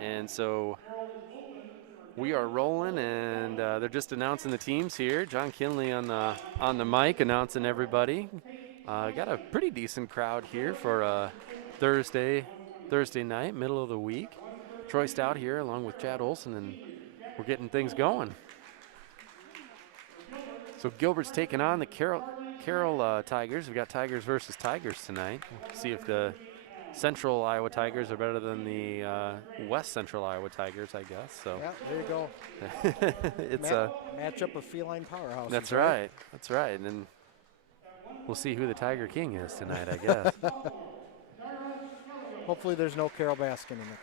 And so we are rolling, and they're just announcing the teams here. John Kinley on the mic announcing everybody. Got a pretty decent crowd here for Thursday Thursday night, middle of the week. Troy Stout here along with Chad Olson, and we're getting things going. So Gilbert's taking on the Carroll Tigers. We've got Tigers versus Tigers tonight. We'll see if the Central Iowa Tigers are better than the West Central Iowa Tigers, I guess. So Yeah, there you go. it's a matchup of feline powerhouses. that's right. That's right. And then we'll see who the Tiger King is tonight, I guess. Hopefully there's no Carol Baskin in the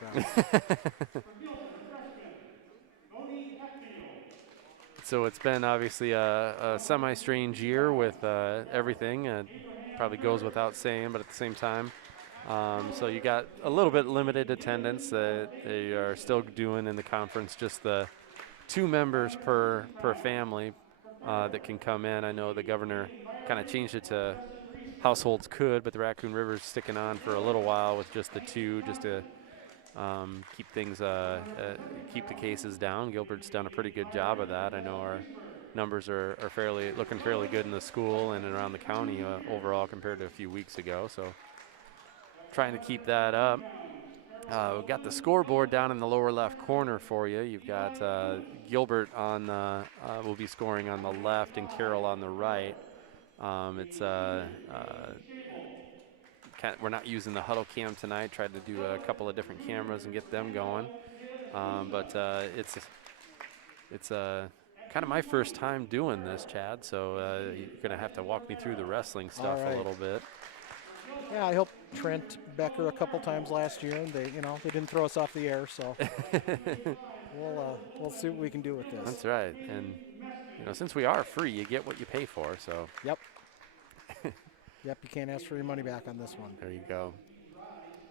crowd. So it's been obviously a semi-strange year with everything. Probably goes without saying, but at the same time, so you got a little bit limited attendance. They are still doing in the conference just the 2 members per family that can come in. I know the governor kind of changed it to households could, but the Raccoon River's sticking on for a little while with just the 2, just to keep things keep the cases down. Gilbert's done a pretty good job of that. I know our numbers are fairly looking fairly good in the school and around the county overall compared to a few weeks ago. So trying to keep that up. We've got the scoreboard down in the lower left corner for you. You've got Gilbert on will be scoring on the left and Carroll on the right. It's we're not using the huddle cam tonight. Tried to do a couple of different cameras and get them going, but it's kind of my first time doing this, Chad. So you're gonna have to walk me through the wrestling stuff a little bit. Yeah, I helped Trent Becker a couple times last year, and they didn't throw us off the air, so we'll see what we can do with this. That's right, and since we are free, you get what you pay for. So yep. Yep, you can't ask for your money back on this one. There you go.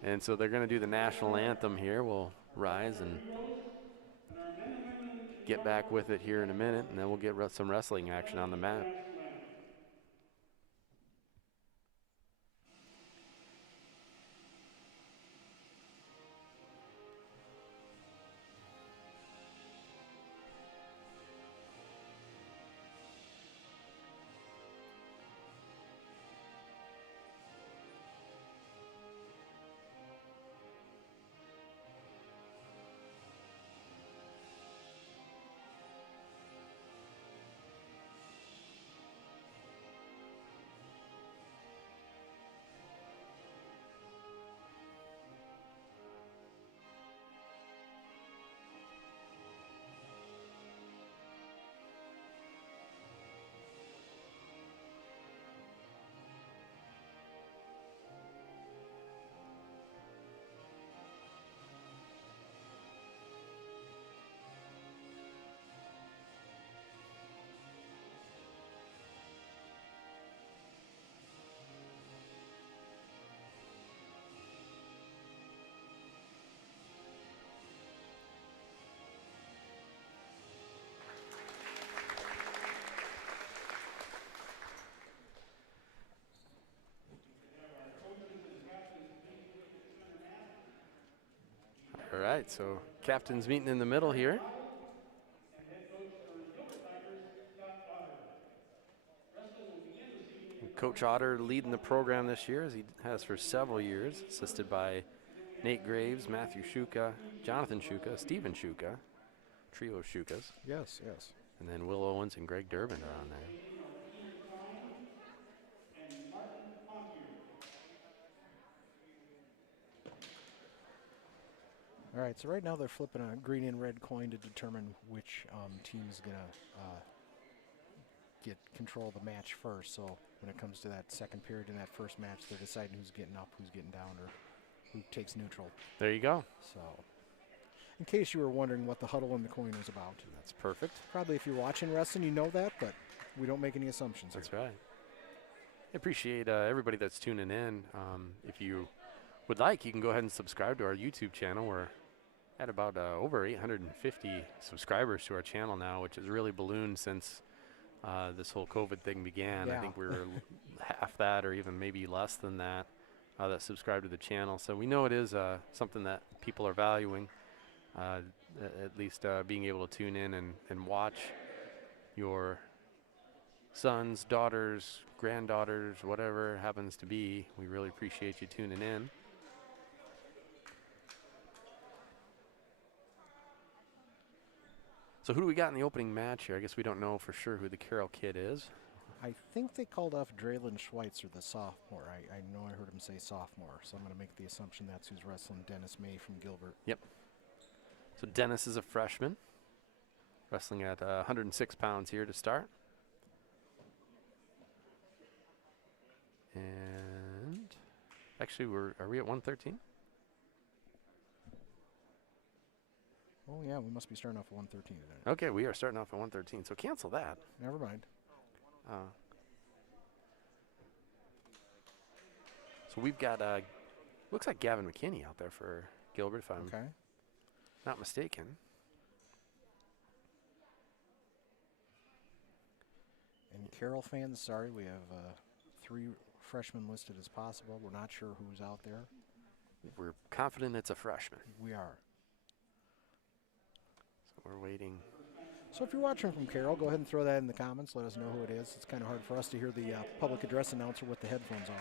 And so they're going to do the national anthem here. We'll rise and get back with it here in a minute, and then we'll get some wrestling action on the mat. All right, so captain's meeting in the middle here. Coach Otter leading the program this year, as he has for several years, assisted by Nate Graves, Matthew Shuka, Jonathan Shuka, Stephen Shuka, trio of Shukas. Yes, yes. And then Will Owens and Greg Durbin are on there. All right, so right now they're flipping a green and red coin to determine which team is going to get control of the match first. So when it comes to that second period in that first match, they're deciding who's getting up, who's getting down, or who takes neutral. There you go. So in case you were wondering what the huddle and the coin was about. That's perfect. Probably if you're watching wrestling, you know that, but we don't make any assumptions. That's right. I appreciate everybody that's tuning in. If you would like, you can go ahead and subscribe to our YouTube channel. We're at about over 850 subscribers to our channel now, which has really ballooned since this whole COVID thing began. Yeah. I think we were half that or even maybe less than that that subscribe to the channel. So we know it is something that people are valuing. at least being able to tune in and watch your sons, daughters, granddaughters, whatever it happens to be. We really appreciate you tuning in. So who do we got in the opening match here? I guess we don't know for sure who the Carroll kid is. I think they called off Draylen Schweitzer, the sophomore. I know I heard him say sophomore, so I'm going to make the assumption that's who's wrestling Dennis May from Gilbert. Yep. So Dennis is a freshman, wrestling at 106 pounds here to start. And actually, are we at 113? Oh, yeah, we must be starting off at 113 today. Okay, we are starting off at 113, so cancel that. Never mind. So we've got, looks like Gavin McKinney out there for Gilbert, if I'm not mistaken. And Carroll fans, sorry, we have 3 freshmen listed as possible. We're not sure who's out there. We're confident it's a freshman. We are. So we're waiting. So if you're watching from Carroll, go ahead and throw that in the comments. Let us know who it is. It's kind of hard for us to hear the public address announcer with the headphones on.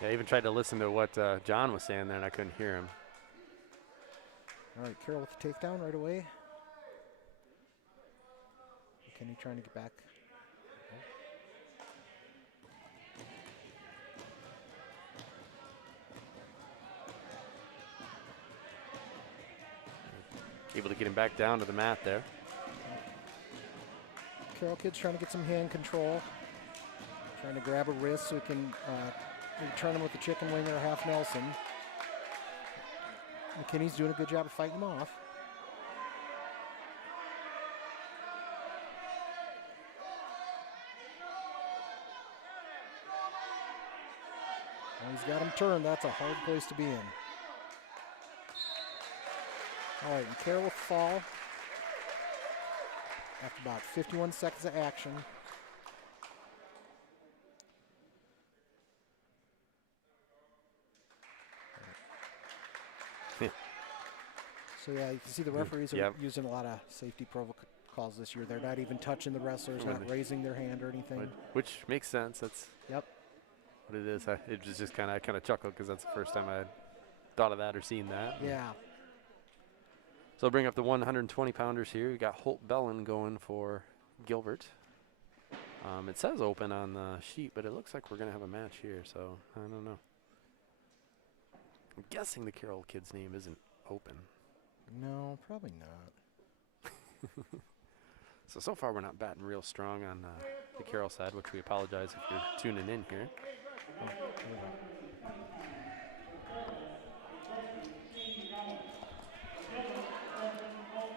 Yeah, I even tried to listen to what John was saying there, and I couldn't hear him. All right, Carroll with the takedown right away. McKinney trying to get back. Able to get him back down to the mat there. Carroll kid's trying to get some hand control. Trying to grab a wrist so he can turn him with the chicken wing or a half Nelson. McKinney's doing a good job of fighting him off. Well, he's got him turned. That's a hard place to be in. All right, and Carroll with the fall. After about 51 seconds of action. So yeah, you can see the referees are using a lot of safety protocols this year. They're not even touching the wrestlers, not raising their hand or anything. Which makes sense. That's what it is. It was just I kind of chuckled because that's the first time I thought of that or seen that. Yeah. So I'll bring up the 120 pounders here. We got Holt Bellin going for Gilbert. It says open on the sheet, but it looks like we're going to have a match here, so I don't know. I'm guessing the Carroll kid's name isn't open. No, probably not. So far we're not batting real strong on the Carroll side, which we apologize if you're tuning in here.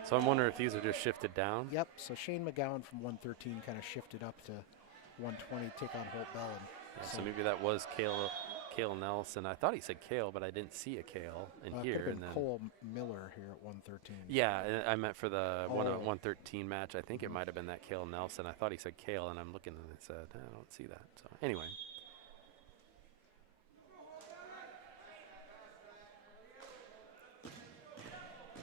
So I'm wondering if these are just shifted down. Yep, so Shane McGowan from 113 kind of shifted up to 120 to take on Holt Bellin. Yeah, so maybe that was Cale Nelson. I thought he said Cale, but I didn't see a Cale in here. And then Cole Miller here at 113. Yeah, I meant for the 113 match. I think it might have been that Cale Nelson. I thought he said Cale, and I'm looking and it said, I don't see that. So anyway.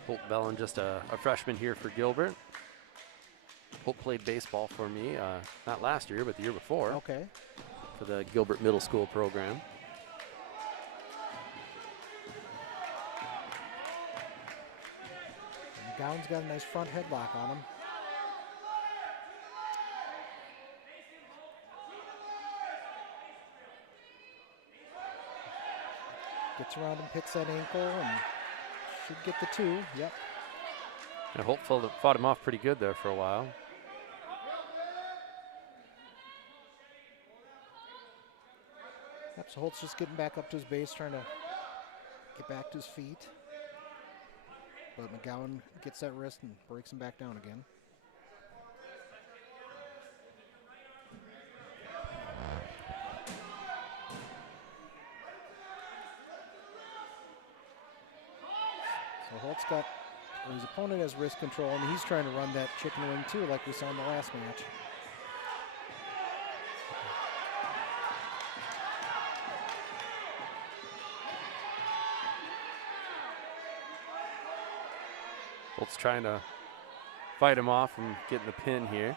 Holt Bellin, just a freshman here for Gilbert. Holt played baseball for me, not last year, but the year before. Okay. For the Gilbert Middle School program. McGowan's got a nice front headlock on him. Gets around and picks that ankle and should get the 2. Yep. And Holt fought him off pretty good there for a while. Yep, so Holt's just getting back up to his base, trying to get back to his feet. But McGowan gets that wrist and breaks him back down again. So Holt's got, his opponent has wrist control, and he's trying to run that chicken wing too, like we saw in the last match. Holt's trying to fight him off from getting the pin here.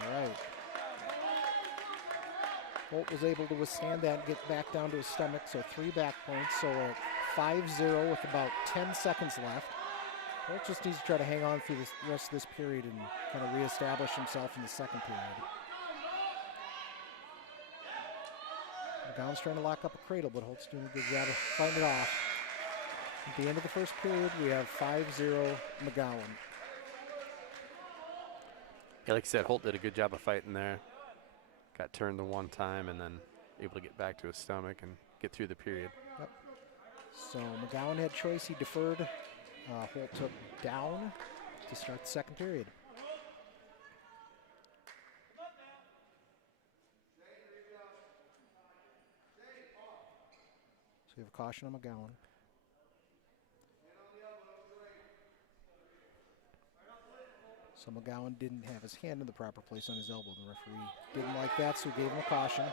All right. Holt was able to withstand that and get back down to his stomach, so 3 back points. So at 5-0 with about 10 seconds left. Holt just needs to try to hang on through the rest of this period and kind of reestablish himself in the second period. McGowan's trying to lock up a cradle, but Holt's doing a good job of fighting it off. At the end of the first period, we have 5-0 McGowan. Yeah, like I said, Holt did a good job of fighting there. Got turned the one time and then able to get back to his stomach and get through the period. Yep. So McGowan had choice. He deferred. Holt took down to start the second period. So we have a caution on McGowan. So McGowan didn't have his hand in the proper place on his elbow. The referee didn't like that, so he gave him a caution.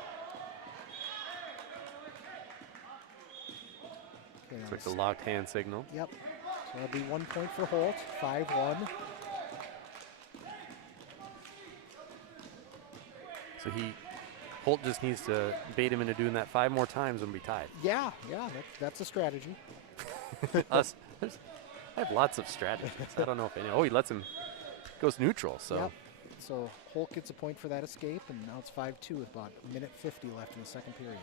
Okay, It's like the locked hand signal. Yep. So that'll be 1 point for Holt, 5-1. So Holt just needs to bait him into doing that 5 more times and be tied. Yeah, that's a strategy. I have lots of strategies. I don't know if any. Oh, he lets him. Goes neutral, so. Yep. So Holt gets a point for that escape, and now it's 5-2 with about 1:50 left in the second period.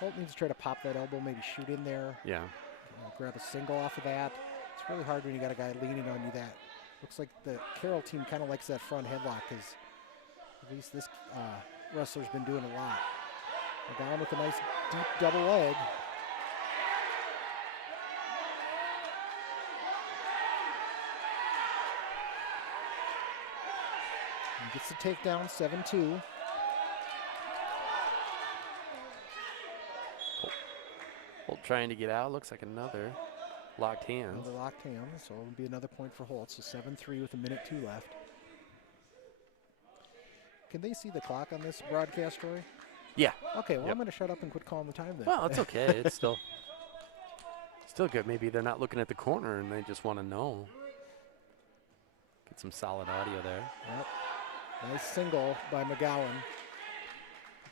Holt needs to try to pop that elbow, maybe shoot in there. Yeah. Grab a single off of that. It's really hard when you got a guy leaning on you that. Looks like the Carroll team kind of likes that front headlock because at least this wrestler's been doing a lot. McGowan with a nice deep double leg. And gets the takedown, 7-2. Holt trying to get out. Looks like another locked hand. Another locked hand, so it'll be another point for Holt. So 7-3 with 1:02 left. Can they see the clock on this broadcast, Roy? Yeah. Okay, well, Yep. I'm going to shut up and quit calling the time then. Well, it's okay. It's still good. Maybe they're not looking at the corner and they just want to know. Get some solid audio there. Yep. Nice single by McGowan.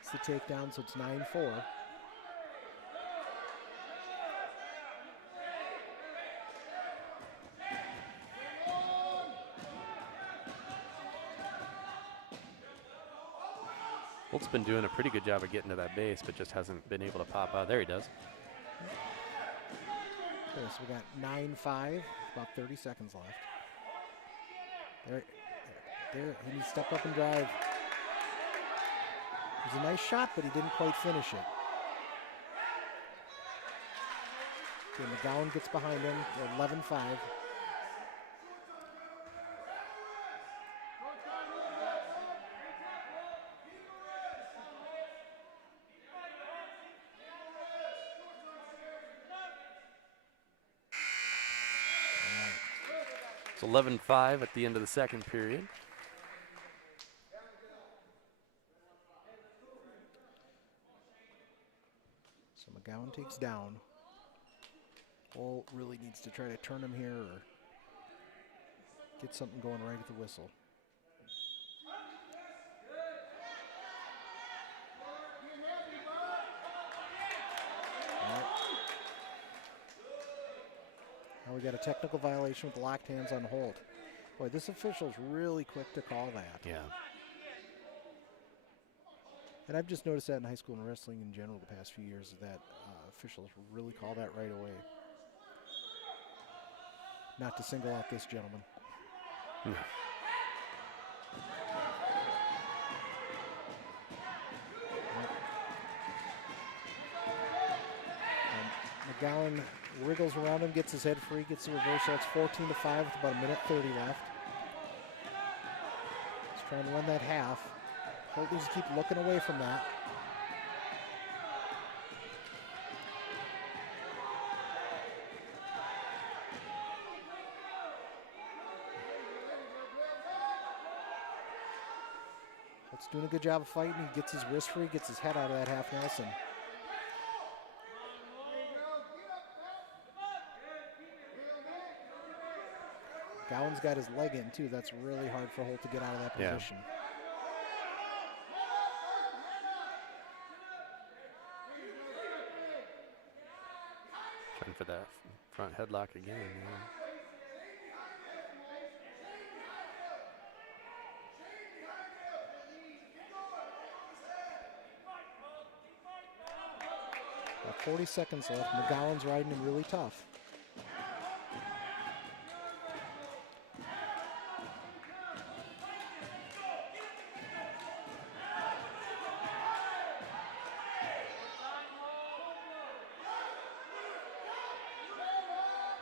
It's the takedown, so it's 9-4. Holt's been doing a pretty good job of getting to that base, but just hasn't been able to pop out. There he does. Okay, so we got 9-5, about 30 seconds left. There, he needs to step up and drive. It was a nice shot, but he didn't quite finish it. Okay, McGowan gets behind him, 11-5. It's 11-5 at the end of the second period. So McGowan takes down. Holt really needs to try to turn him here or get something going right at the whistle. Now we got a technical violation with locked hands on Holt. Boy, this official's really quick to call that. Yeah. And I've just noticed that in high school and wrestling in general the past few years that officials really call that right away. Not to single out this gentleman. No. McGowan wriggles around him, gets his head free, gets the reversal. It's 14-5 with about 1:30 left. He's trying to run that half. Holt needs to keep looking away from that. Holt's doing a good job of fighting. He gets his wrist free, gets his head out of that half Nelson. Gowan's got his leg in too. That's really hard for Holt to get out of that position. Trying for that front headlock again. About 40 seconds left. McGowan's riding him really tough.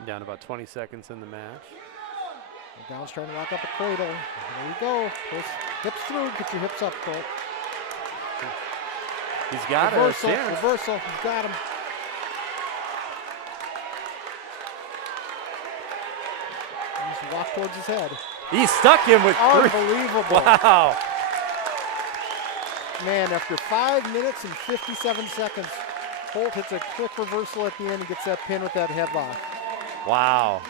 Down about 20 seconds in the match. McGowan's trying to lock up a cradle. There you go. Push hips through. Get your hips up, Colt. He's got reversal, a chance. Reversal. He's got him. He's walked towards his head. He stuck him with Unbelievable. Wow. Man, after 5 minutes and 57 seconds, Holt hits a quick reversal at the end and gets that pin with that headlock. Wow.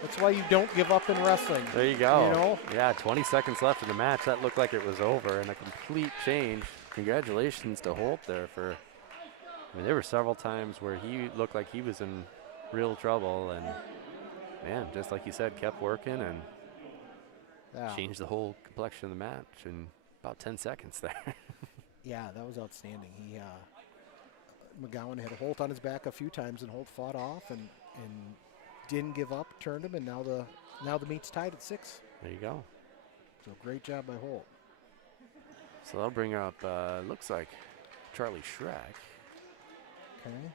That's why you don't give up in wrestling. There you go. You know? Yeah, 20 seconds left in the match. That looked like it was over, and a complete change. Congratulations to Holt there for, I mean, there were several times where he looked like he was in real trouble, and man, just like you said, kept working and changed the whole complexion of the match in about 10 seconds there. Yeah, that was outstanding. He McGowan had Holt on his back a few times, and Holt fought off and didn't give up, turned him, and now the meet's tied at 6. There you go. So great job by Holt. So they'll bring up, looks like Charlie Schreck. Okay.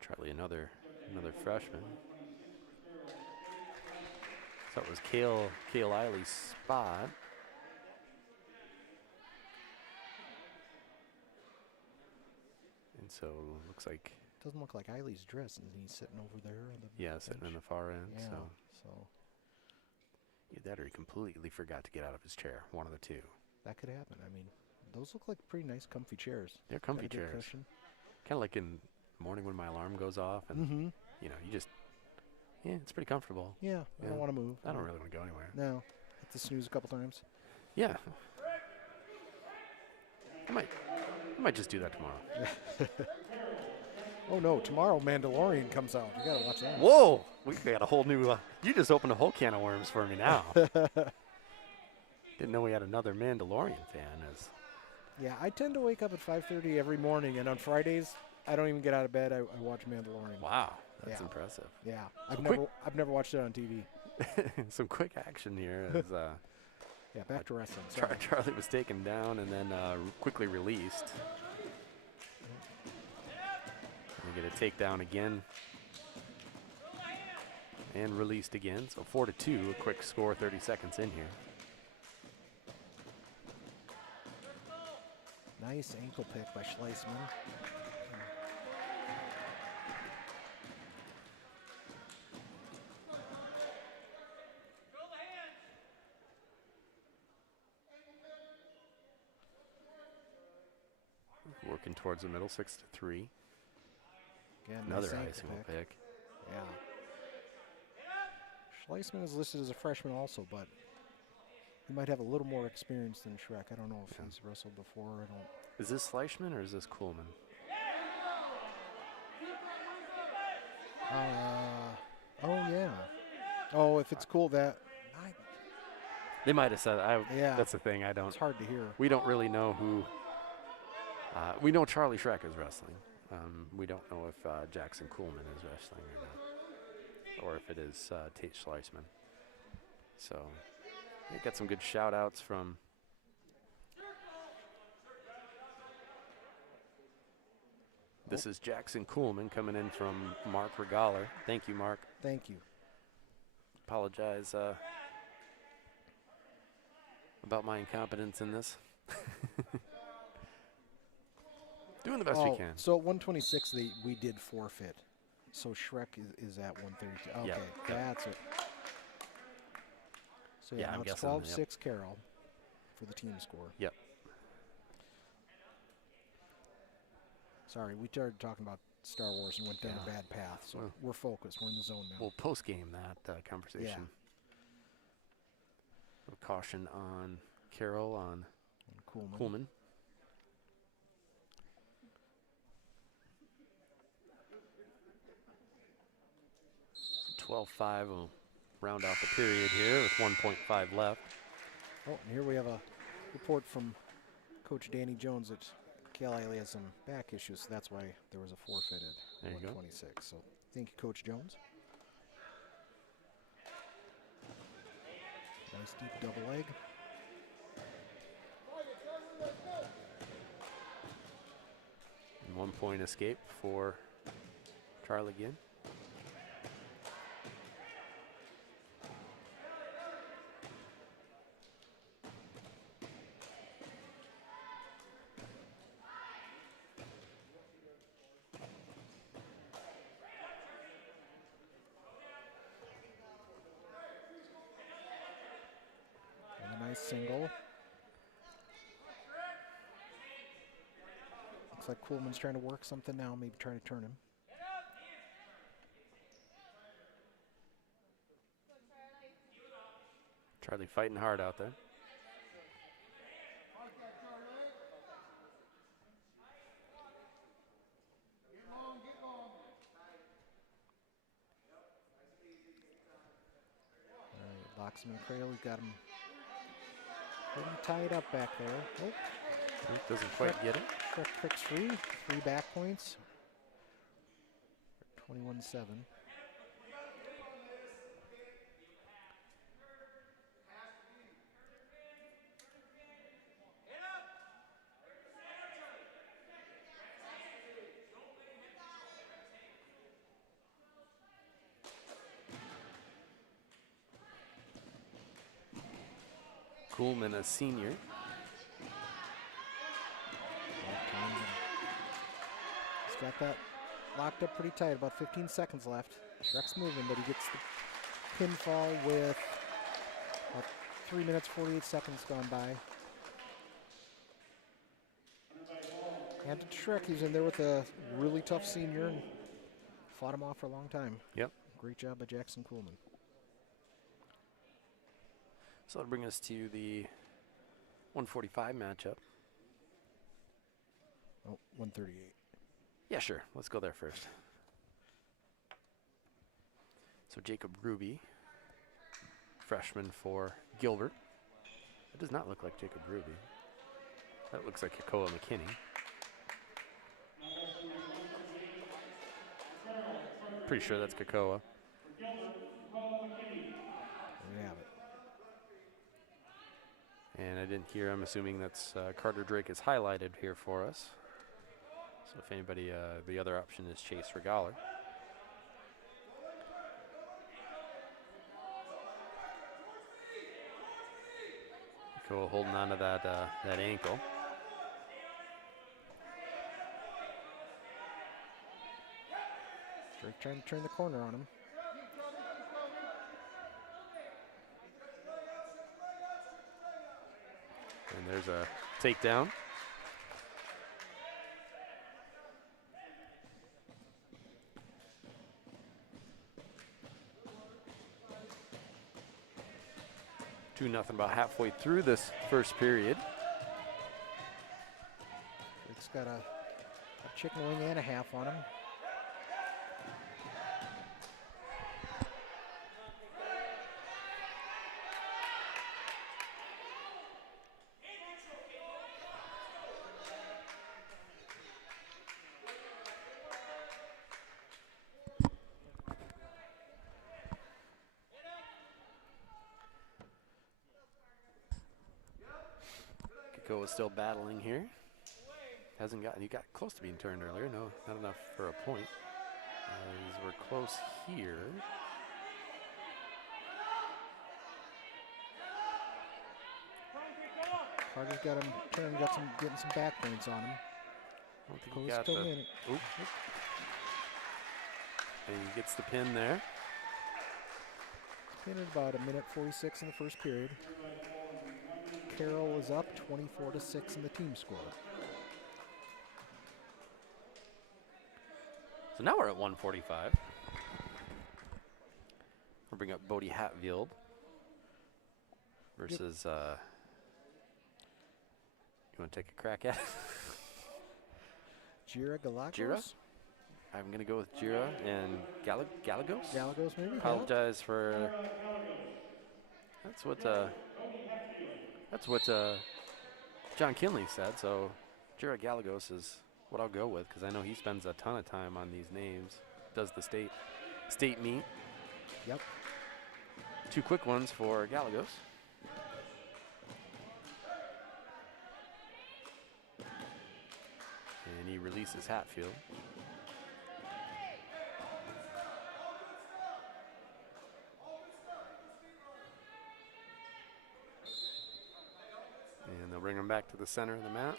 Charlie, another freshman. So it was Cale Eiley's spot. And so looks like, Doesn't look like Eiley's dressed, and he's sitting over there. On the sitting in the far end. Yeah, So either that or he completely forgot to get out of his chair. One of the two. that could happen. I mean, those look like pretty nice, comfy chairs. They're comfy Got a good chairs. cushion. Kind of like in the morning when my alarm goes off, and you know, you just, it's pretty comfortable. Yeah, I don't want to move. I don't really want to go anywhere. No, hit the snooze a couple times. Yeah. I might just do that tomorrow. Oh no, tomorrow Mandalorian comes out. You gotta watch that. Whoa, we got a whole new. You just opened a whole can of worms for me now. Didn't know we had another Mandalorian fan. Yeah, I tend to wake up at 5:30 every morning, and on Fridays I don't even get out of bed. I watch Mandalorian. Wow, that's impressive. Yeah, So I've never watched it on TV. Some quick action here as Yeah, back to wrestling. Charlie was taken down and then quickly released. We get a takedown again and released again. So 4-2, a quick score, 30 seconds in here. Nice ankle pick by Schleisman. Working towards the middle, 6-3. Again, Another nice high ankle single pick. Yeah. Schleisman is listed as a freshman also, but he might have a little more experience than Schreck. I don't know if he's wrestled before. I don't. Is this Fleischman or is this Kuhlman? Oh yeah. Oh, if it's cool that. They might have said. Yeah. That's the thing. I don't. It's hard to hear. We don't really know who. We know Charlie Schreck is wrestling. We don't know if Jackson Kuhlman is wrestling or not, or if it is Tate Schleisman. So, we got some good shout outs from. This is Jackson Kuhlman coming in from Mark Regaler. Thank you, Mark. Thank you. Apologize about my incompetence in this. Doing the best we can. So at 126, we did forfeit. So Shrek is at 132. Okay, Yep. that's it. So yeah, Yeah, now I'm it's guessing. 12-6 Carroll for the team score. Yep. Sorry, we started talking about Star Wars and went down a bad path. So Well, we're focused. We're in the zone now. we'll post game that conversation. Yeah. Caution on Carroll on Coolman. 12-5 will round out the period here with 1.5 left. Oh, and here we have a report from Coach Danny Jones that Kelly has some back issues, so that's why there was a forfeit at 126. So thank you, Coach Jones. Nice deep double leg. And 1 point escape for Charlie again. And a nice single. Looks like Coolman's trying to work something now, maybe trying to turn him. Charlie fighting hard out there. All right, locks him in cradle. He's got him pretty tied up back there. Oh. Doesn't quite get it. Shrek kicks free. 3 back points. 21-7. Coolman, a senior. He's got that locked up pretty tight. About 15 seconds left. Shrek's moving, but he gets the pinfall with about 3 minutes, 48 seconds gone by. And to Shrek, he's in there with a really tough senior and fought him off for a long time. Yep. Great job by Jackson Coolman. So that'll bring us to the 145 matchup. Oh, 138. Yeah, sure. Let's go there first. So Jacob Ruby, freshman for Gilbert. That does not look like Jacob Ruby. That looks like Kakoa McKinney. Pretty sure that's Kakoa. There you have it. And I didn't hear, I'm assuming that's Carter Drake is highlighted here for us. So if anybody, the other option is Chase Regaler. Kakoa holding on to that ankle. Drake trying to turn the corner on him. And there's a takedown. Two nothing about halfway through this first period. Drake's got a chicken wing and a half on him. Kakoa is still battling here. He got close to being turned earlier. No, not enough for a point. As we're close here. Carter's got him turned, getting some back points on him. I don't think he got the, And he gets the pin there. In about a minute 46 in the first period. Carroll is up 24-6 in the team score. So now we're at 145. We'll bring up Bodie Hatfield versus, you want to take a crack at it? Jira Galagos? Jira? I'm going to go with Jira and Galagos? Galagos, maybe? Apologize for... That's what John Kinley said, so Jira Galagos is what I'll go with because I know he spends a ton of time on these names. Does the state meet. Yep. 2 quick ones for Galagos. And he releases Hatfield. And they'll bring him back to the center of the mat.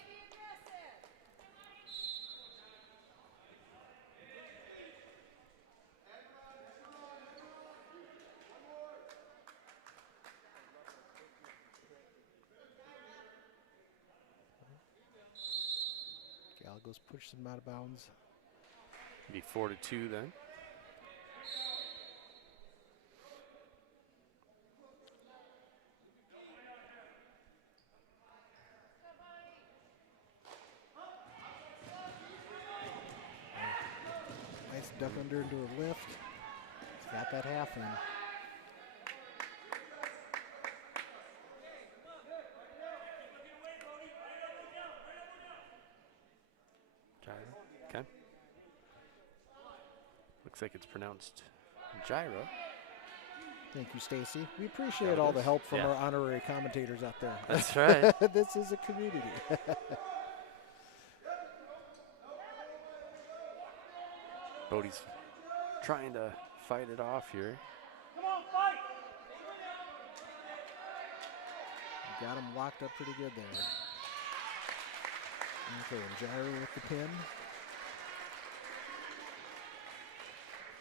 Galagos pushes him out of bounds. Be 4-2 then. Nice duck under into a lift. He's got that half in. Okay. Looks like it's pronounced gyro. Thank you, Stacy. We appreciate all the help from our honorary commentators out there. That's right. This is a community. Bodie's trying to fight it off here. Got him locked up pretty good there. Okay, and gyro with the pin.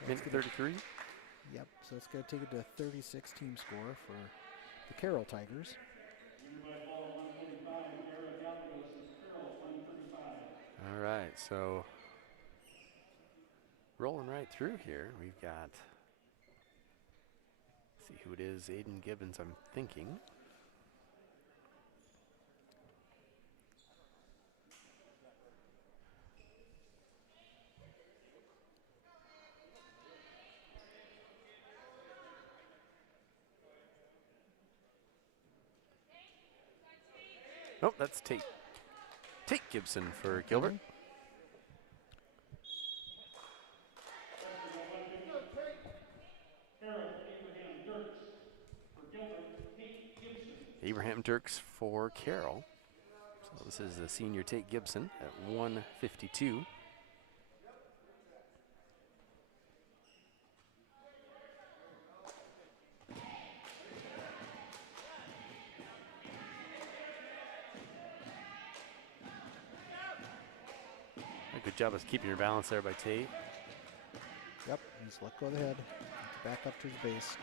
Minute 33. Yep, so it's going to take it to 36 team score for the Carroll Tigers. All right, so rolling right through here, we've got, let's see who it is, Aiden Gibbons, I'm thinking. Nope, that's Tate Gibson for Gilbert. Abraham Dirks for Carroll. So this is the senior Tate Gibson at 152. Good job of keeping your balance there by Tate. Yep, he's let go of the head. Back up to his base.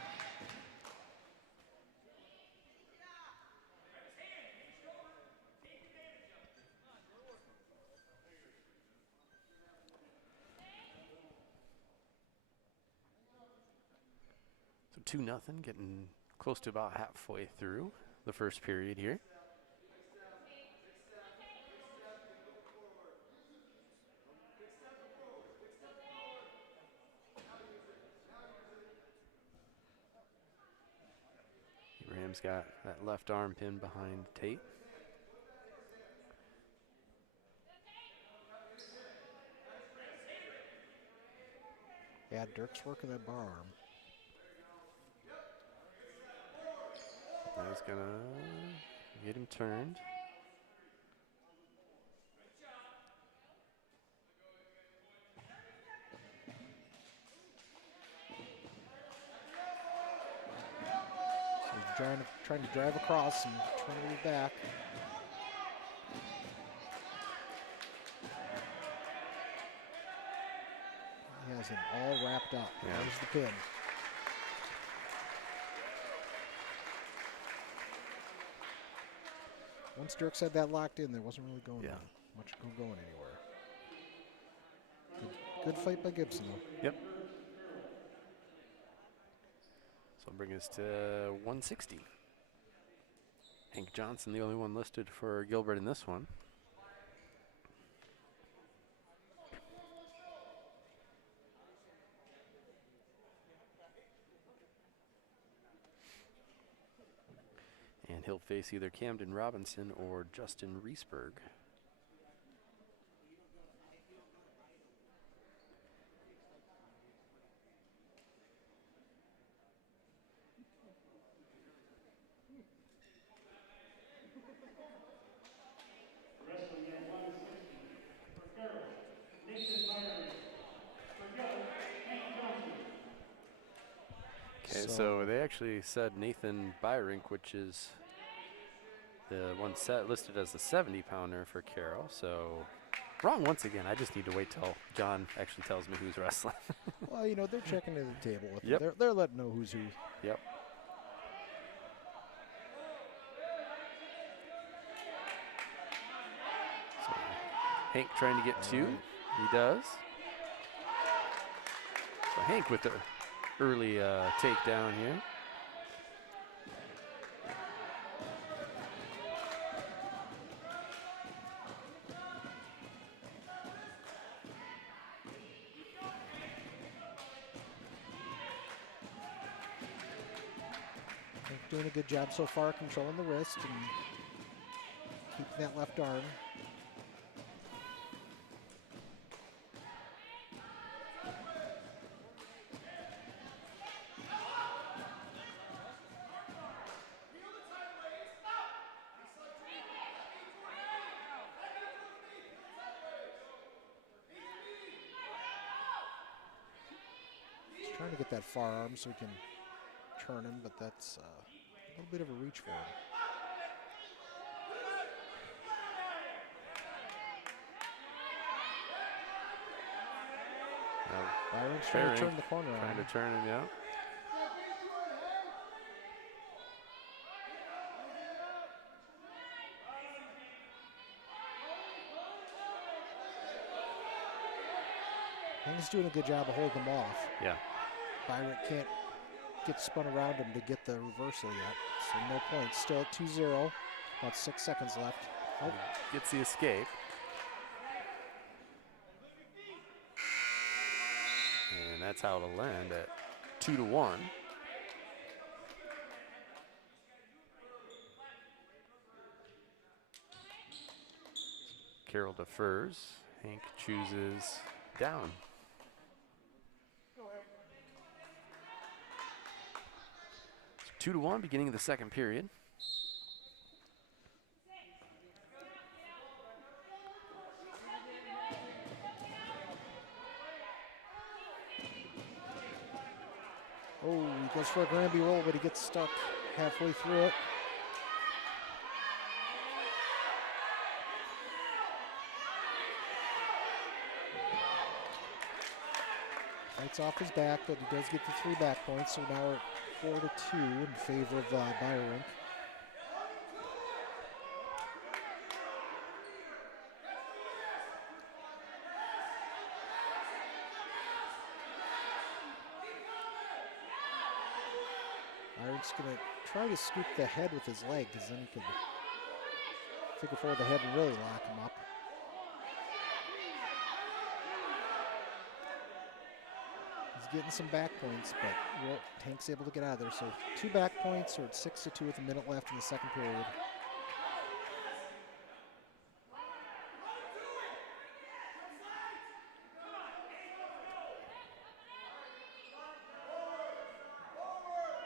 So 2-0, getting close to about halfway through the first period here. Abraham's got that left arm pinned behind Tate. Yeah, Dirk's working that bar arm. Now he's gonna get him turned. So he's trying to drive across and turn it back. Yeah, wasn't all wrapped up. Yeah. There's the pin. Once Dirks had that locked in, there wasn't really going much going anywhere. Good fight by Gibson, though. Yep. So bring us to 160. Hank Johnson, the only one listed for Gilbert in this one. And he'll face either Camden Robinson or Justin Reesberg. Wrestling at 160 for Carroll, Nathan Byron. For Gilbert, Hank Johnson. Okay, so they actually said Nathan Byrink, which is the one set listed as the 70-pounder for Carroll. So wrong once again. I just need to wait till John actually tells me who's wrestling. Well, you know, they're checking to the table with Yep. them. They're letting know who's who. Yep. So Hank trying to get two. He does. So Hank with the early takedown here. Doing a good job so far controlling the wrist and keeping that left arm. He's trying to get that far arm so he can turn him, but that's a little bit of a reach for him. Byron's trying to turn the corner on him. Trying to turn him, yeah. Hank's doing a good job of holding him off. Yeah. Byron can't get spun around him to get the reversal yet. So no points. Still at 2-0. About 6 seconds left. Oh. Gets the escape. And that's how it'll end at 2-1. Carroll defers. Hank chooses down. So 2-1, beginning of the second period. Oh, he goes for a Granby roll, but he gets stuck halfway through it. Fights off his back, but he does get the 3 back points, so now we're at 4-2 in favor of Byron. Byron's going to try to scoop the head with his leg, because then he can figure forward the head and really lock him up. He's getting some back points, but Hank's able to get out of there. So 2 back points, or it's 6-2 with a minute left in the second period.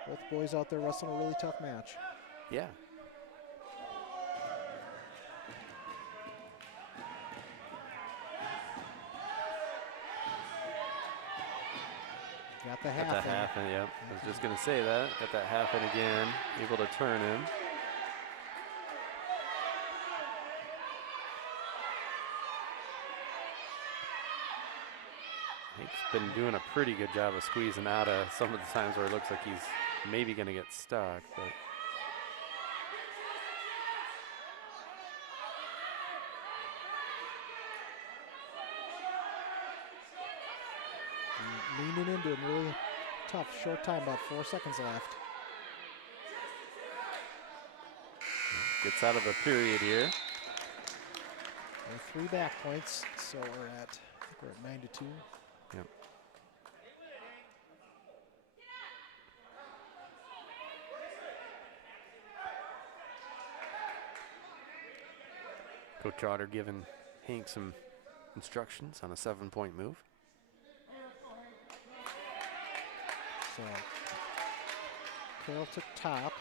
Both boys out there wrestling a really tough match. Yeah. Got the Got half that in. half in, yep. I was just going to say that. Got that half in again. Able to turn him. Hank's been doing a pretty good job of squeezing out of some of the times where it looks like he's maybe going to get stuck, but leaning into it, really tough. Short time, about 4 seconds left. gets out of the period here. And 3 back points, so we're at, I think we're at 9-2. Yep. Coach Otter giving Hank some instructions on a 7-point move. So Carroll took top.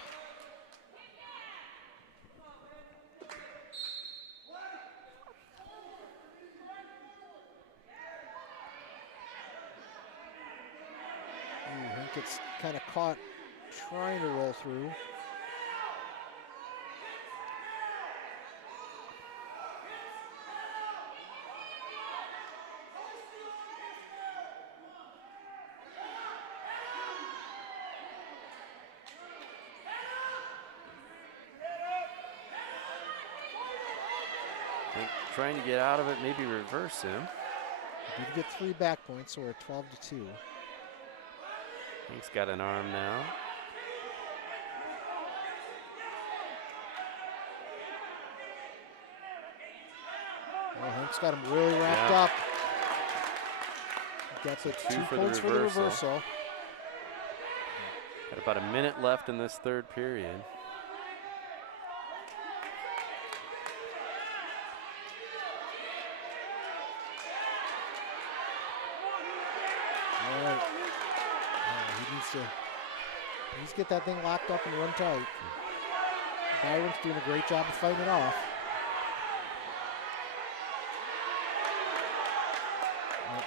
Hank gets kind of caught trying to roll through. Hank trying to get out of it, maybe reverse him. Did get 3 back points, so we're at 12-2. Hank's got an arm now. Well, Hank's got him really wrapped up. Gets it 2 points for the reversal. Got about a minute left in this 3rd period. All right. He needs to get that thing locked up and run tight. Byron's doing a great job of fighting it off.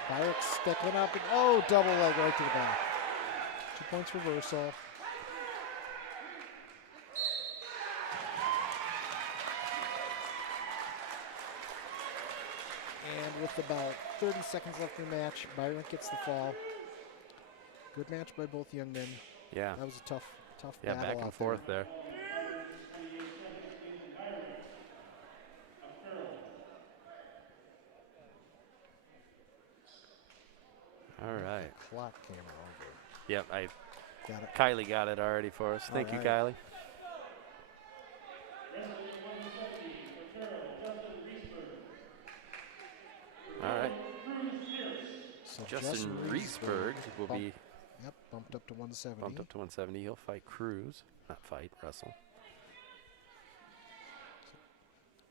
Byron's sticking up and oh, double leg right to the back. 2 points reversal. And with about 30 seconds left in the match, Byron gets the fall. Good match by both young men. Yeah. That was a tough Yeah, battle back and out forth there. All right. Clock camera over. Yep, Got it. Kylie got it already for us. Thank you, right. Kylie. All right. So Justin Reesberg will be bumped up to 170. bumped up to 170. He'll fight Cruz. Not fight, wrestle.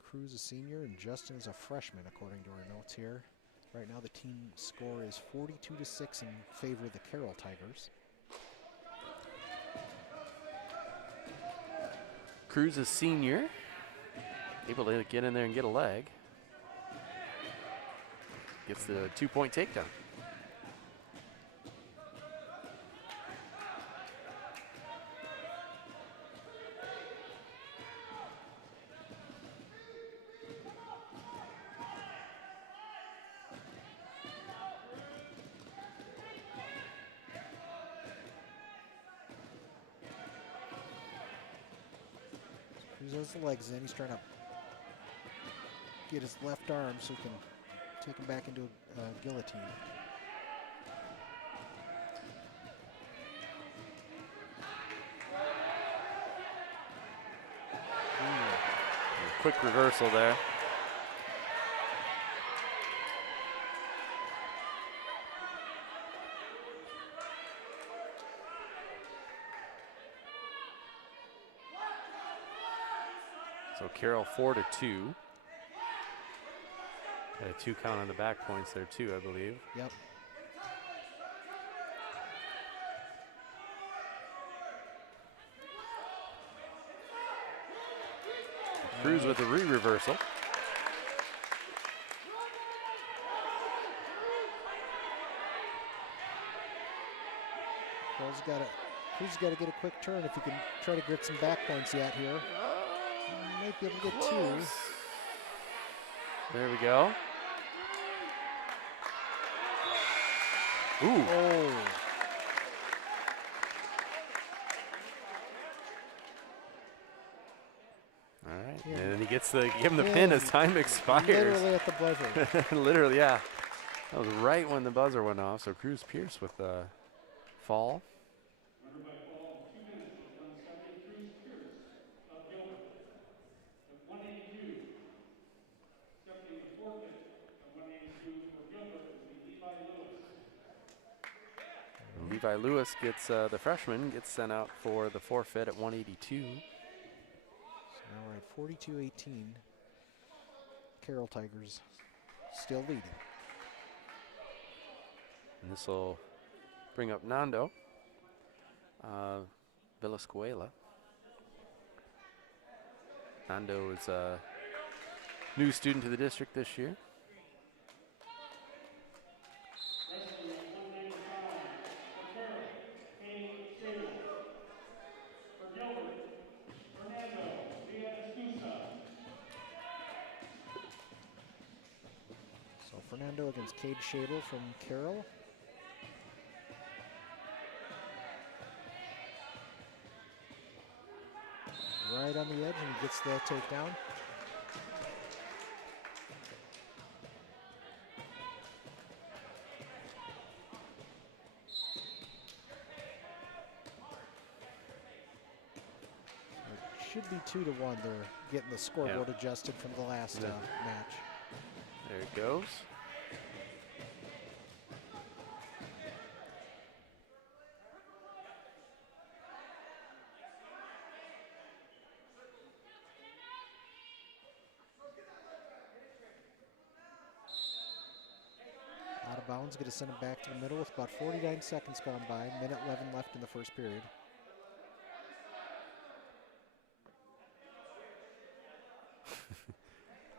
Cruz is senior and Justin is a freshman, according to our notes here. Right now, the team score is 42-6 in favor of the Carroll Tigers. Cruz is senior. Able to get in there and get a leg. Gets the 2-point takedown. Cruz has the legs in. He's trying to get his left arm so he can take him back into a guillotine. Quick reversal there. So Carroll 4-2. Got a 2 count on the back points there too, I believe. Yep. Cruz with a reversal. Cruz got to get a quick turn if he can try to get some back points yet here. Might be able to get 2. There we go. Ooh. Oh. All right. Yeah. And then he gets the give him the pin as time expires. Literally at the buzzer. Literally, yeah. That was right when the buzzer went off. So Cruz Pierce with the fall. Winner by fall, 2 minutes at 170, Cruz Pierce of Gilbert. At 182, accepting the forfeit at 182 for Gilbert will be Levi Lewis. Levi Lewis gets the freshman gets sent out for the forfeit at 182. So now we're at 42-18. Carroll Tigers still leading. And this will bring up Nando Villascuela. Nando is a new student to the district this year. Wrestling at 195 for Carroll, Kane Shable. For Gilbert, Fernando Villascusa. So Fernando against Cade Shable from Carroll. Right on the edge, and he gets the takedown. It should be 2-1. They're getting the scoreboard adjusted from the last match. There it goes. Out of bounds, going to send it back to the middle with about 49 seconds gone by. Minute 11 left in the first period.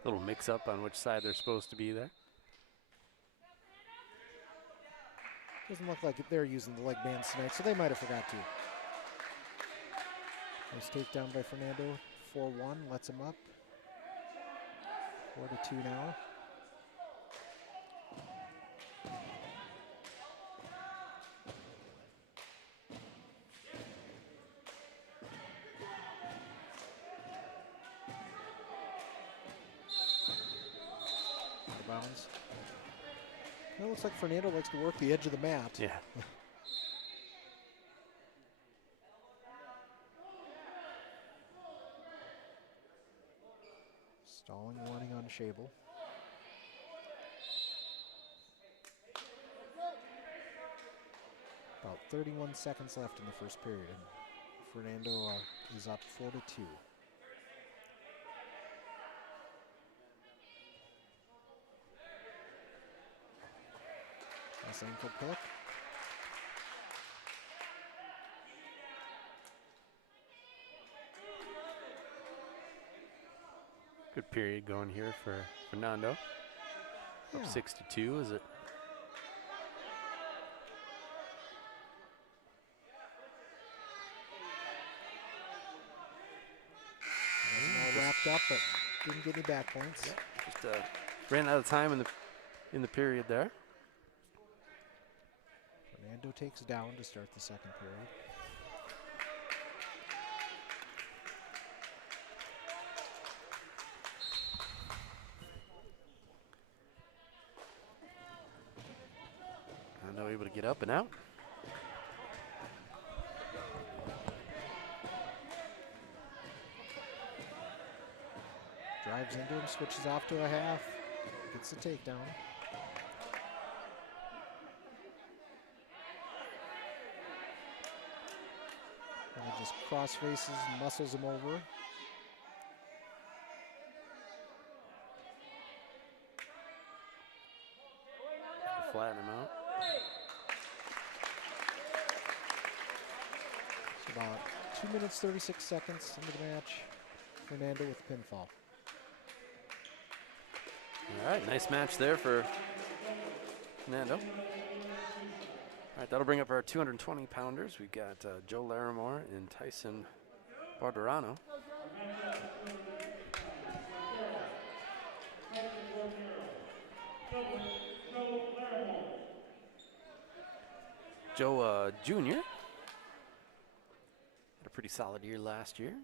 Little mix up on which side they're supposed to be there. Doesn't look like they're using the leg bands tonight, so they might have forgot to. Nice takedown by Fernando. 4-1, lets him up. 4-2 now. Out of bounds. It looks like Fernando likes to work the edge of the mat. Yeah. Stalling, running on Shable. About 31 seconds left in the first period, and Fernando is up 4-2. Nice ankle pick. Good period going here for Fernando. Yeah. Up 62, is it? Wasn't all wrapped up, but didn't get any back points. Just ran out of time in the period there. Fernando takes down to start the second period. Fernando able to get up and out. Drives into him, switches off to a half, gets the takedown. And he just cross faces, muscles him over. Flatten him out. It's about 2 minutes, 36 seconds into the match. Fernando with the pinfall. All right, nice match there for Fernando. All right, that'll bring up our 220-pounders. We've got Joe Larimore and Tyson Barderano. Joe, junior. Had a pretty solid year last year.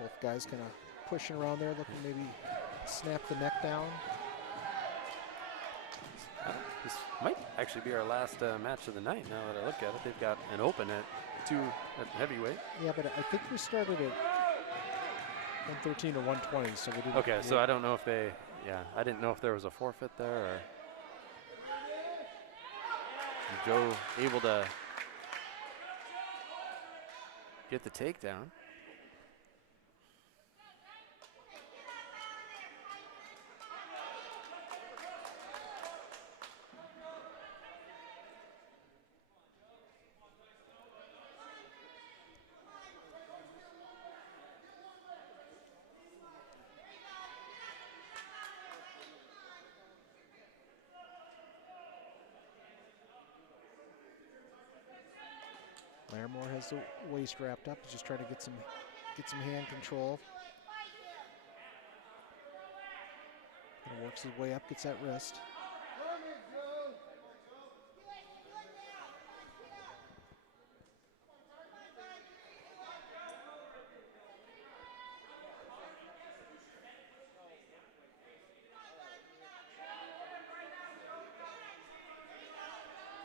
Both guys kind of pushing around there, looking maybe snap the neck down. This might actually be our last match of the night now that I look at it. They've got an open at 2 at heavyweight. Yeah, but I think we started at 113 or 120, so we didn't. Okay, so I don't know if they, I didn't know if there was a forfeit there or. Joe able to get the takedown. Larimore has the waist wrapped up. He's just trying to get some hand control. And works his way up, gets that wrist.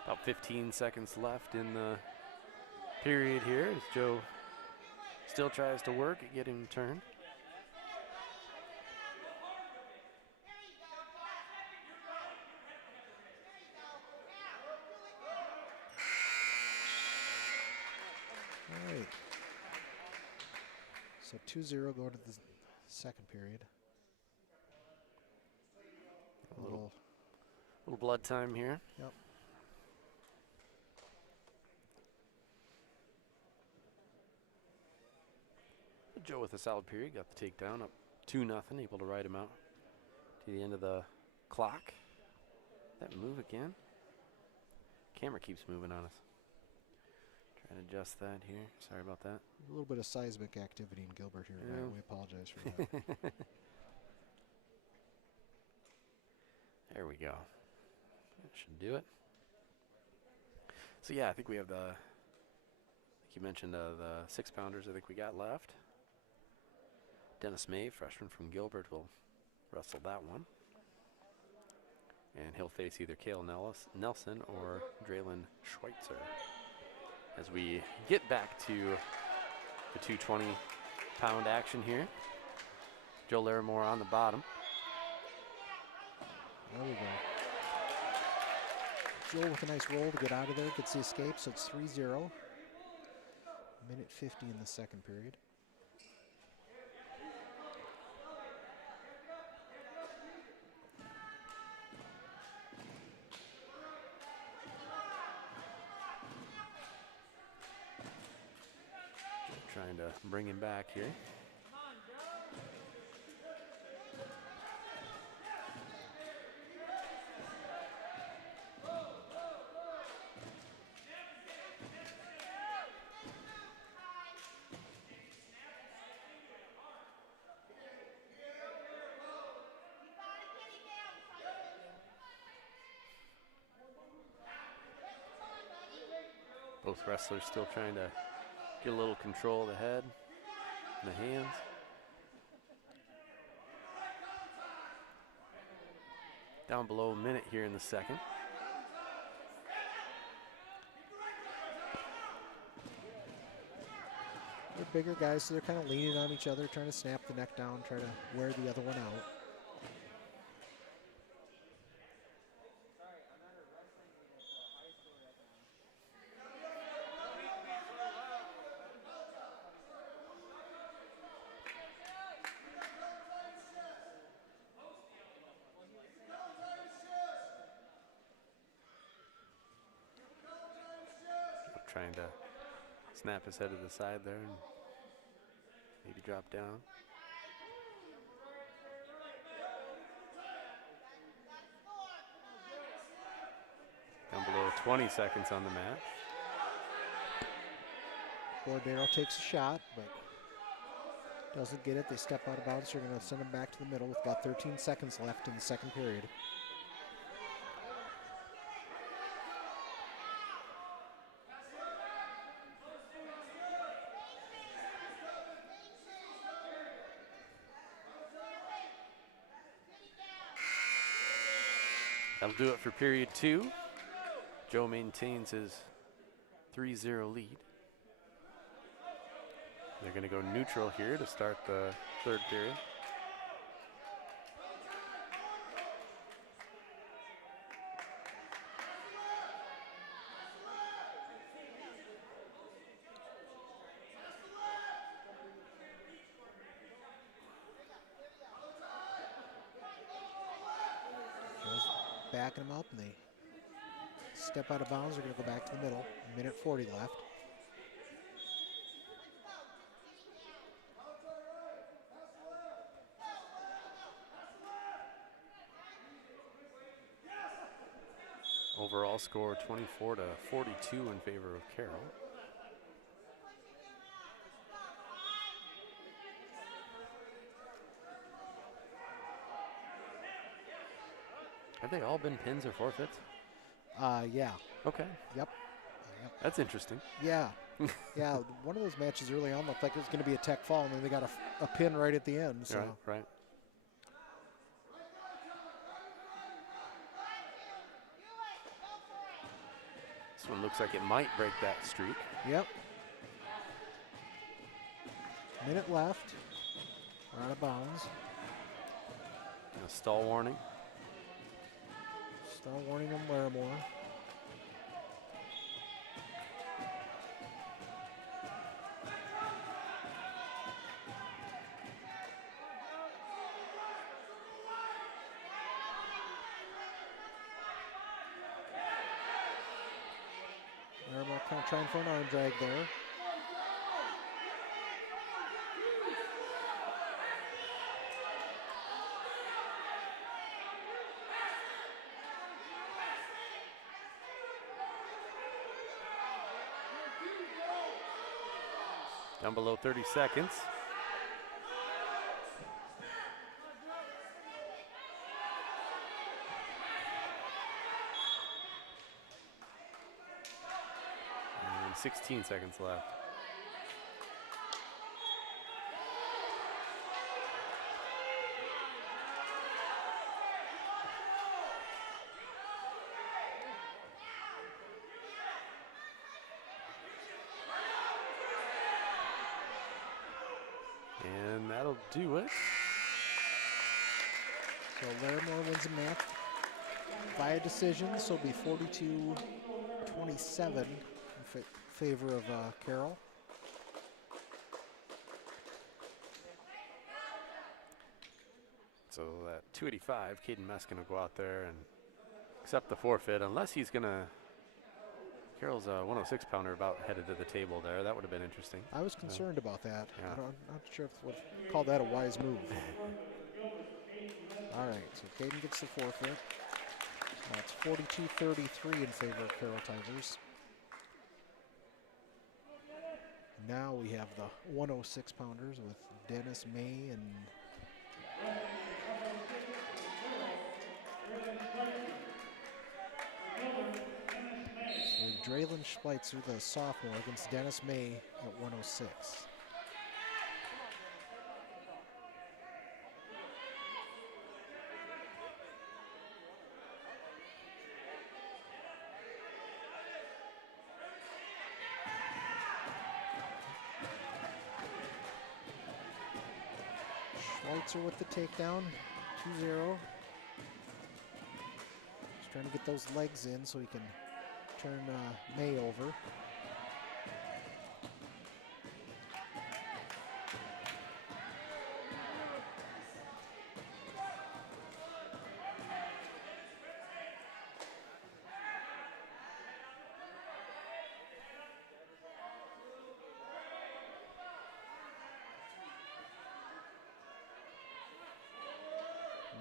About 15 seconds left in the period here as Joe still tries to work at getting turned. All right. So 2-0 going to the second period. A little blood time here. Yep. Joe with a solid period, got the takedown up 2-0, able to ride him out to the end of the clock. That move again. Camera keeps moving on us. Trying to adjust that here. Sorry about that. A little bit of seismic activity in Gilbert here. Yeah. We apologize for that. There we go. That should do it. So yeah, I think we have like you mentioned, the 6-pounders I think we got left. Dennis May, freshman from Gilbert, will wrestle that one. And he'll face either Cale Nelson or Draylon Schweitzer. As we get back to the 220-pound action here. Joe Larimore on the bottom. There we go. Joe with a nice roll to get out of there, gets the escape, so it's 3-0. Minute 50 in the second period. Trying to bring him back here. Both wrestlers still trying to get a little control of the head and the hands. Down below a minute here in the second. They're bigger guys, so they're kind of leaning on each other, trying to snap the neck down, try to wear the other one out. Trying to snap his head to the side there and maybe drop down. Down below 20 seconds on the match. Bordero takes a shot, but doesn't get it. They step out of bounds. They're going to send him back to the middle with about 13 seconds left in the second period. That'll do it for period 2. Joe maintains his 3-0 lead. They're going to go neutral here to start the third period. Joe's backing them up, and they step out of bounds. They're going to go back to the middle. 1:40 left. Overall score 24-42 in favor of Carroll. Have they all been pins or forfeits? Yeah. Okay. Yep. That's interesting. Yeah. Yeah, one of those matches early on looked like it was going to be a tech fall, and then they got a pin right at the end. So. Right. This one looks like it might break that streak. Yep. Minute left. We're out of bounds. And a stall warning. Stall warning on Larimore. Larimore kind of trying for an arm drag there. Down below 30 seconds. And 16 seconds left. And that'll do it. So Larimore wins the match via decision. So it'll be 42-27 in favor of Carroll. So that 285, Caden Mess going to go out there and accept the forfeit, unless he's going to. Carroll's a 106 pounder about headed to the table there. That would have been interesting. I was concerned about that. Yeah. I'm not sure if would call that a wise move. All right, so Caden gets the forfeit. It's 42-33 in favor of Carroll Tigers. Now we have the 106 pounders with Dennis May and Draylen Schweitzer, the sophomore, against Dennis May at 106. Schweitzer with the takedown, 2-0. He's trying to get those legs in so he can turn May over.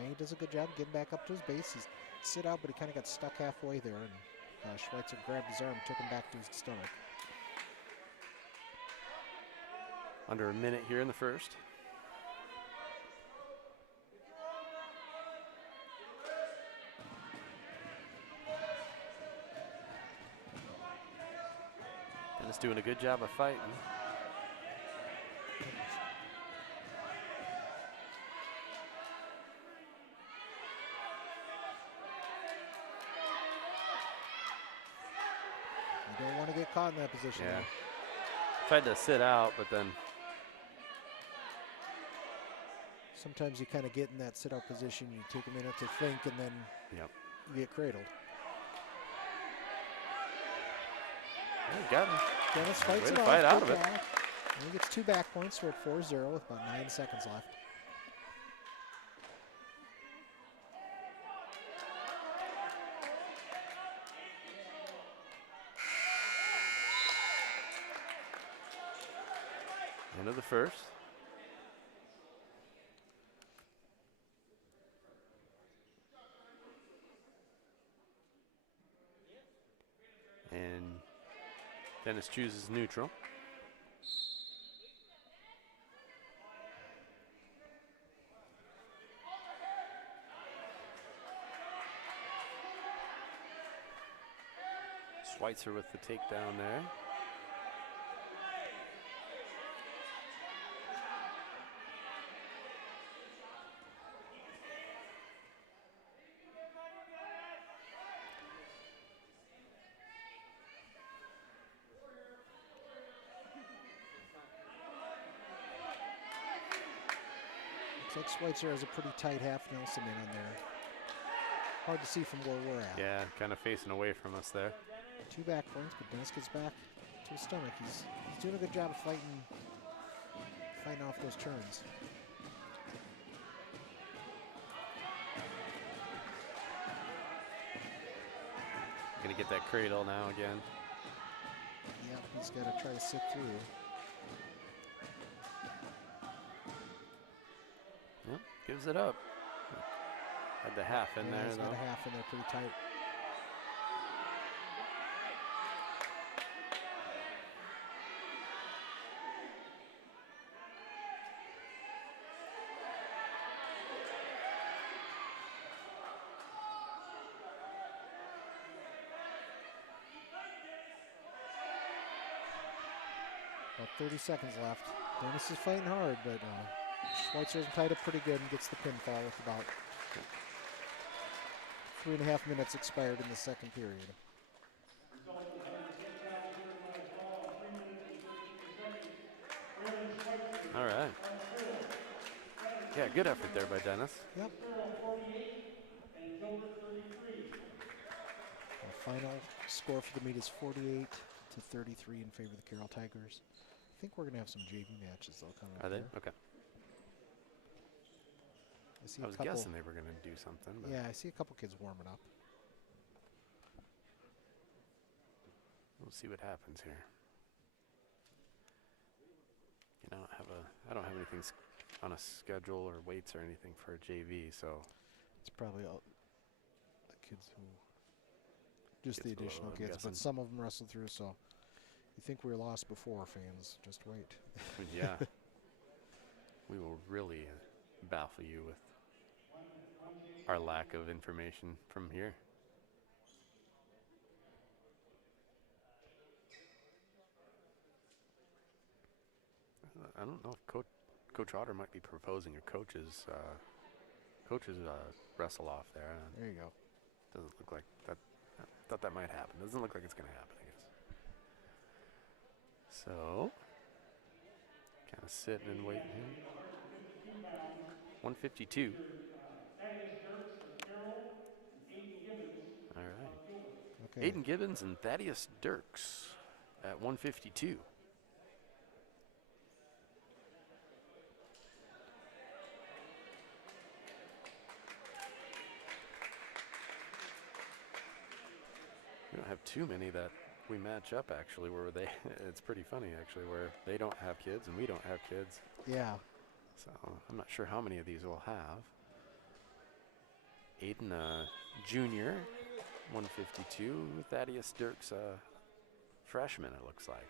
May does a good job getting back up to his base. He's sit out, but he kind of got stuck halfway there, and Schweitzer grabbed his arm, took him back to his stomach. Under a minute here in the first. Dennis doing a good job of fighting. You don't want to get caught in that position. Yeah. Though. Tried to sit out, but then. Sometimes you kind of get in that sit-out position, you take a minute to think, and then you get cradled. Yeah, got him. Dennis fights Way it to off. fight out Good of it. job. And he gets 2 back points. We're at 4-0 with about 9 seconds left. End of the first. And Dennis chooses neutral. Schweitzer with the takedown there. Looks like Schweitzer has a pretty tight half Nelson in on there. Hard to see from where we're at. Yeah, kind of facing away from us there. 2 back points, but Dennis gets back to his stomach. He's doing a good job of fighting off those turns. Gonna get that cradle now again. Yep, he's got to try to sit through. Yep, gives it up. Had the half in there He's though. got a half in there pretty tight. About 30 seconds left. Dennis is fighting hard, but Schweitzer's tied up pretty good and gets the pinfall with about 3.5 minutes expired in the second period. All right. Yeah, good effort there by Dennis. Yep. The final score for the meet is 48-33 in favor of the Carroll Tigers. I think we're going to have some JV matches, though, coming up. Are they? here. Okay. See I a was couple, guessing they were going to do something. But yeah, I see a couple kids warming up. we'll see what happens here. You know, I don't have anything on a schedule or weights or anything for a JV, so It's probably all the kids who, just the Kids below, additional I'm kids, guessing. but some of them wrestled through, so you think we were lost before, fans. Just wait. yeah, we will really baffle you with our lack of information from here. I don't know if Coach Otter might be proposing a coach's wrestle off there. There you go. Doesn't look like that. I thought that might happen. Doesn't look like it's going to happen, I guess. So, kind of sitting and waiting here. 152. All right. Okay. Aiden Gibbons and Thaddeus Dirks at 152. We don't have too many that we match up, actually, where they, it's pretty funny, actually, where they don't have kids and we don't have kids. Yeah. So I'm not sure how many of these we'll have. Aiden, junior, 152. Thaddeus Dirks, freshman, it looks like.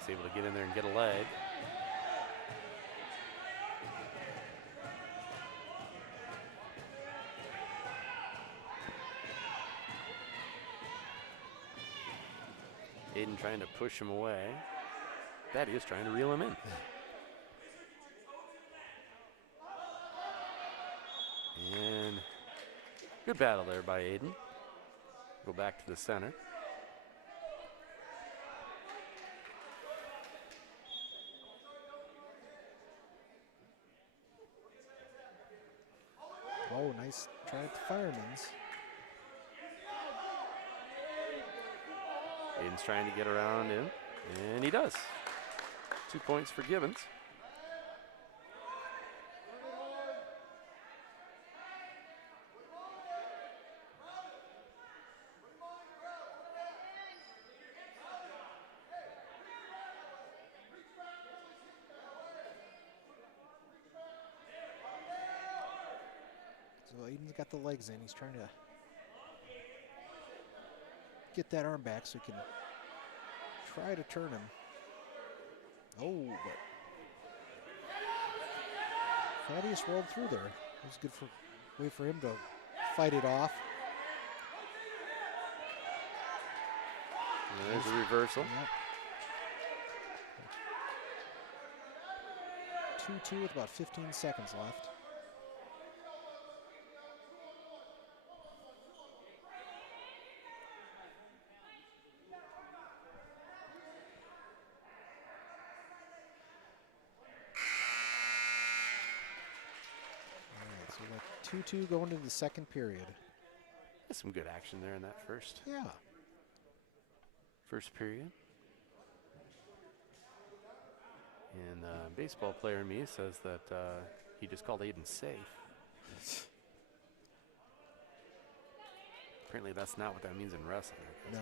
Nice, able to get in there and get a leg. Aiden trying to push him away. Thaddeus trying to reel him in. And good battle there by Aiden. Go back to the center. Oh, nice try at the Firemen's. Aiden's trying to get around him, and he does. 2 points for Gibbons. So Aiden's got the legs in. He's trying to get that arm back so he can try to turn him. Oh, but Thaddeus rolled through there. It was good way for him to fight it off. And there's a reversal. Yep. 2-2 with about 15 seconds left. So like 2-2 going into the second period. There's some good action there in that first period. And the baseball player in me says that he just called Aiden safe. Apparently that's not what that means in wrestling. No.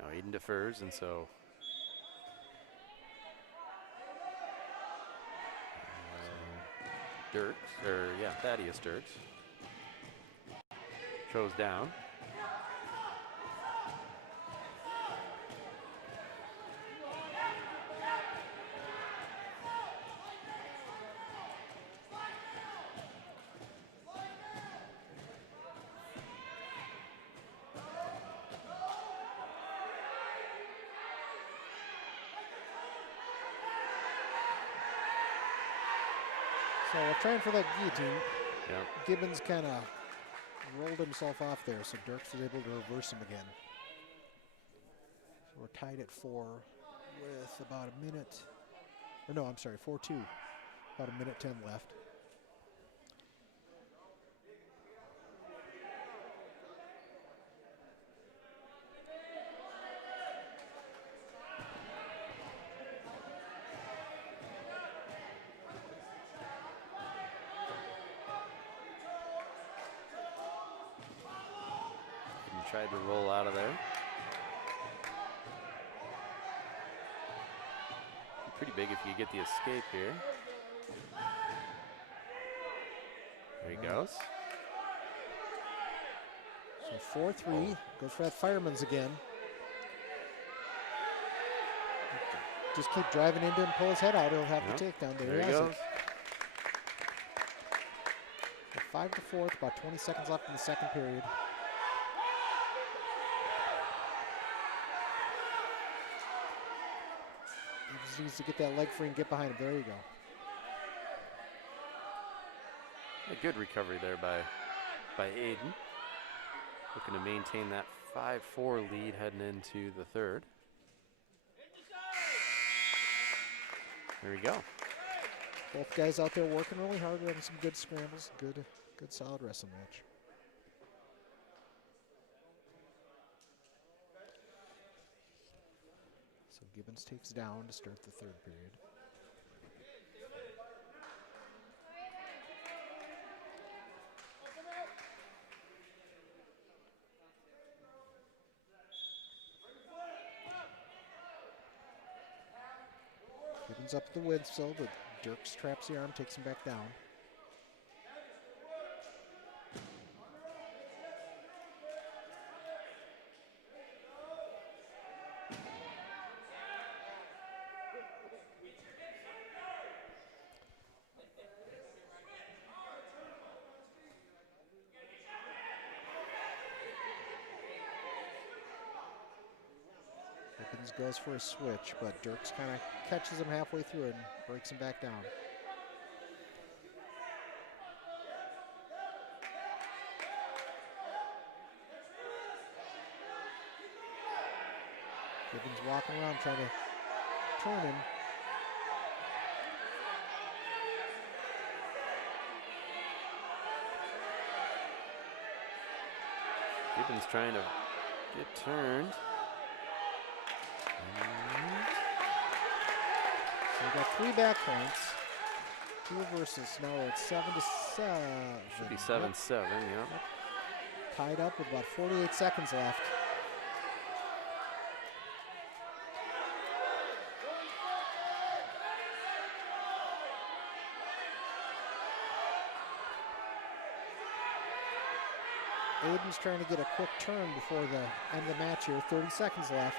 Now Aiden defers, and so Thaddeus Dirks throws down. So we're trying for that guillotine. Yeah. Gibbons kind of rolled himself off there, so Dirks was able to reverse him again. So we're tied at 4 with about a minute. Or no, I'm sorry, 4-2. About a minute 10 left. Tried to roll out of there. Pretty big if you get the escape here. There he goes. So 4-3. Goes for that Fireman's again. Just keep driving into him, pull his head out. He'll have the takedown. There he goes. So 5-4 with about 20 seconds left in the second period. He just needs to get that leg free and get behind him. There you go. A good recovery there by Aiden. Looking to maintain that 5-4 lead heading into the third. There we go. Both guys out there working really hard, having some good scrambles. Good solid wrestling match. So Gibbons takes down to start the third period. Gibbons up the width still, but Dirks traps the arm, takes him back down. Gibbons goes for a switch, but Dirks kind of catches him halfway through and breaks him back down. Gibbons walking around trying to turn him. Gibbons trying to get turned. So we got 3 back points. 2 versus now it's 7-7. Should be 7-7, yeah. Tied up with about 48 seconds left. Aiden's trying to get a quick turn before the end of the match here. 30 seconds left.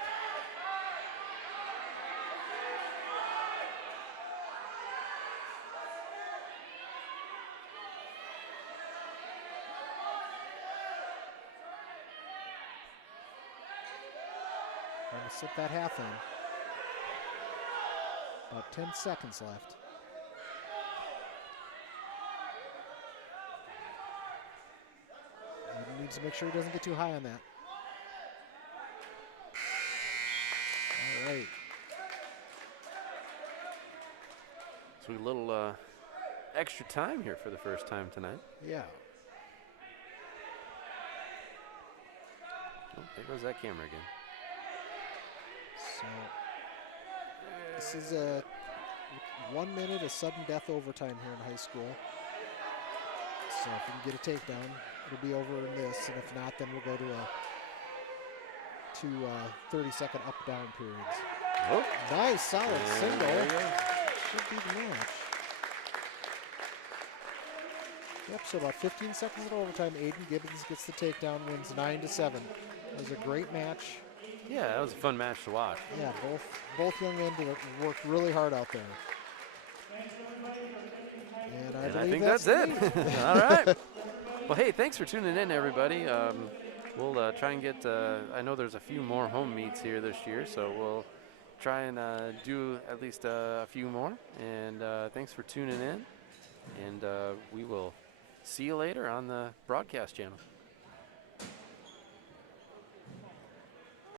Trying to sit that half in. About 10 seconds left. He needs to make sure he doesn't get too high on that. All right. So a little extra time here for the first time tonight. Yeah. Oh, there goes that camera again. So this is a 1 minute of sudden death overtime here in high school. So if we can get a takedown, it'll be over in this, and if not, then we'll go to 30-second up-down periods. Oh. Nice, solid single. There you go. Should be the match. Yep, so about 15 seconds of overtime. Aiden Gibbons gets the takedown, wins 9-7. It was a great match. Yeah, that was a fun match to watch. Yeah, both young men worked really hard out there. And I believe think that's it. me. All right. Well, hey, thanks for tuning in, everybody. We'll try and get, I know there's a few more home meets here this year, so we'll try and do at least a few more. And thanks for tuning in. And we will see you later on the broadcast channel.